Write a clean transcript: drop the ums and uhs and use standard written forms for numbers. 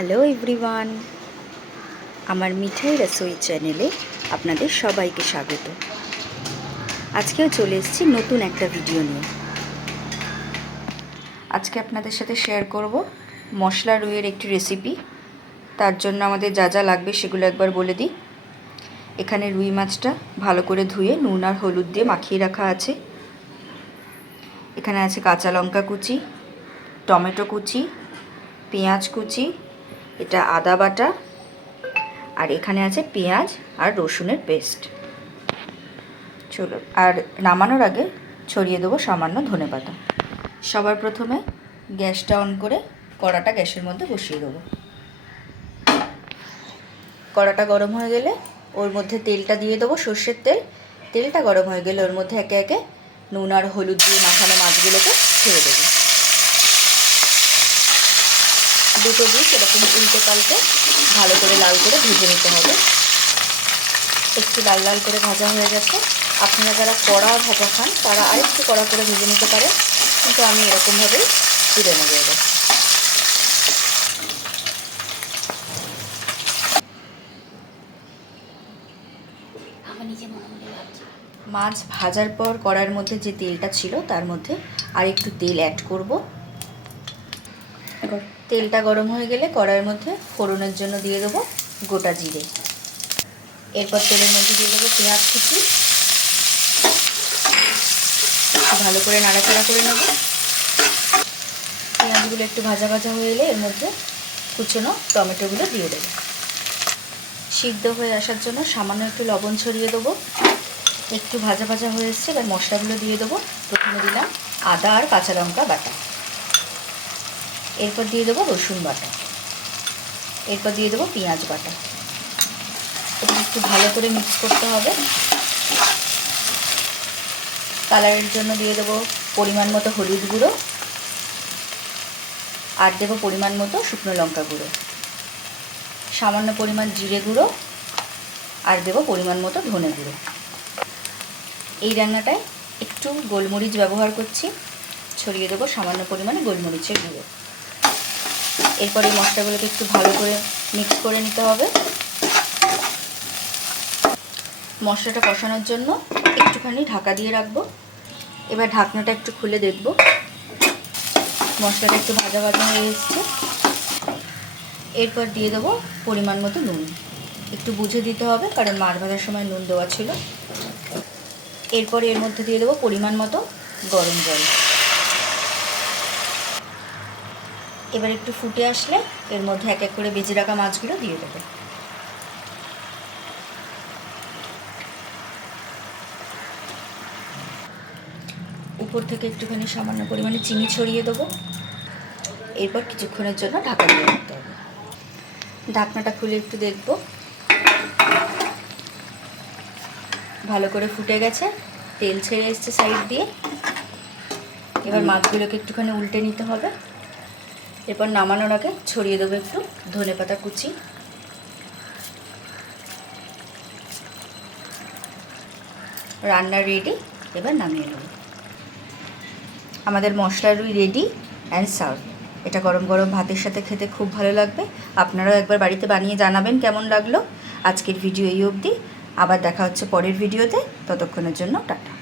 Hello everyone, আমার মিঠাই রসোই চ্যানেলে আপনাদের সবাইকে স্বাগত। আজকেও চলে এসেছি নতুন একটা ভিডিও নিয়ে। আজকে আপনাদের সাথে শেয়ার করব মশলা রুইয়ের একটি রেসিপি। তার জন্য আমাদের যা যা লাগবে সেগুলো একবার বলে দিই। এখানে রুই মাছটা ভালো করে ধুয়ে নুন আর হলুদ দিয়ে মাখিয়ে রাখা আছে। এখানে আছে কাঁচা লঙ্কা কুচি, টমেটো কুচি, পেঁয়াজ কুচি, এটা আদা বাটা, আর এখানে আছে পেঁয়াজ আর রসুনের পেস্ট। চলো, আর নামানোর আগে ছড়িয়ে দেবো সামান্য ধনেপাতা। সবার প্রথমে গ্যাসটা অন করে কড়াটা গ্যাসের মধ্যে বসিয়ে দেবো। কড়াটা গরম হয়ে গেলে ওর মধ্যে তেলটা দিয়ে দেবো, সর্ষের তেল। তেলটা গরম হয়ে গেলে ওর মধ্যে একে একে নুন আর হলুদ দিয়ে মাখানো মাছগুলোকে ছেড়ে দেবো। দুটো দিক এরকম উল্টে পাল্টে ভালো করে লাল করে ভেজে নিতে হবে। একটু লাল লাল করে ভাজা হয়ে গেছে। আপনারা যারা কড়া ভাজা খান তারা আরেকটু কড়া করে ভেজে নিতে পারেন, কিন্তু আমি এরকমভাবেই তুলে নেব। এবার মাছ ভাজার পর কড়ার মধ্যে যে তেলটা ছিল তার মধ্যে আর একটু তেল অ্যাড করব। তেলটা গরম হয়ে গেলে কড়াইয়ের মধ্যে ফোড়নের জন্য দিয়ে দেবো গোটা জিরে। এরপর তেলের মধ্যে দিয়ে দেবো পেঁয়াজ কুচি। ভালো করে নাড়াচাড়া করে নেব। পেঁয়াজগুলো একটু ভাজা ভাজা হয়ে এলে এর মধ্যে কুচনো টমেটোগুলো দিয়ে দেবো। সিদ্ধ হয়ে আসার জন্য সামান্য একটু লবণ ছড়িয়ে দেবো। একটু ভাজা ভাজা হয়ে এসছে, এবার মশলাগুলো দিয়ে দেবো। প্রথমে দিলাম আদা আর কাঁচা লঙ্কা বাটা, এরপর দিয়ে দেবো রসুন বাটা, এরপর দিয়ে দেবো পেঁয়াজ বাটা। এটা একটু ভালো করে মিক্স করতে হবে। কালারের জন্য দিয়ে দেবো পরিমাণ মতো হলুদ গুঁড়ো, আর দেবো পরিমাণ মতো শুকনো লঙ্কা গুঁড়ো, সামান্য পরিমাণ জিরে গুঁড়ো, আর দেবো পরিমাণ মতো ধনে গুঁড়ো। এই রান্নাটায় একটু গোলমরিচ ব্যবহার করছি, ছড়িয়ে দেবো সামান্য পরিমাণে গোলমরিচের গুঁড়ো। এরপর এই মশলাগুলোকে একটু ভালো করে মিক্স করে নিতে হবে। মশলাটা কষানোর জন্য একটুখানি ঢাকা দিয়ে রাখবো। এবার ঢাকনাটা একটু খুলে দেখব। মশলাটা একটু ভাজা ভাজা হয়ে এসছে। এরপর দিয়ে দেবো পরিমাণ মতো নুন। একটু বুঝে দিতে হবে, কারণ মাছ ভাজার সময় নুন দেওয়া ছিল। এরপর এর মধ্যে দিয়ে দেবো পরিমাণ মতো গরম জল। এবার একটু ফুটে আসলে এর মধ্যে এক এক করে ভেজে রাখা মাছগুলো দিয়ে দেবো। উপর থেকে একটুখানি সামান্য পরিমাণে চিনি ছড়িয়ে দেবো। এরপর কিছুক্ষণের জন্য ঢাকা দিয়ে রাখতে হবে। ঢাকনাটা খুলে একটু দেখব। ভালো করে ফুটে গেছে, তেল ছেড়ে এসছে সাইড দিয়ে। এবার মাছগুলোকে একটুখানি উল্টে নিতে হবে। এরপর নামানোর আগে ছড়িয়ে দেবো একটু ধনেপাতা কুচি। রান্না রেডি, এবার নামিয়ে নেব। আমাদের মশলা রুই রেডি অ্যান্ড সার্ভ। এটা গরম গরম ভাতের সাথে খেতে খুব ভালো লাগবে। আপনারাও একবার বাড়িতে বানিয়ে জানাবেন কেমন লাগলো। আজকের ভিডিও এই অবধি, আবার দেখা হচ্ছে পরের ভিডিওতে। ততক্ষণের জন্য টাটা।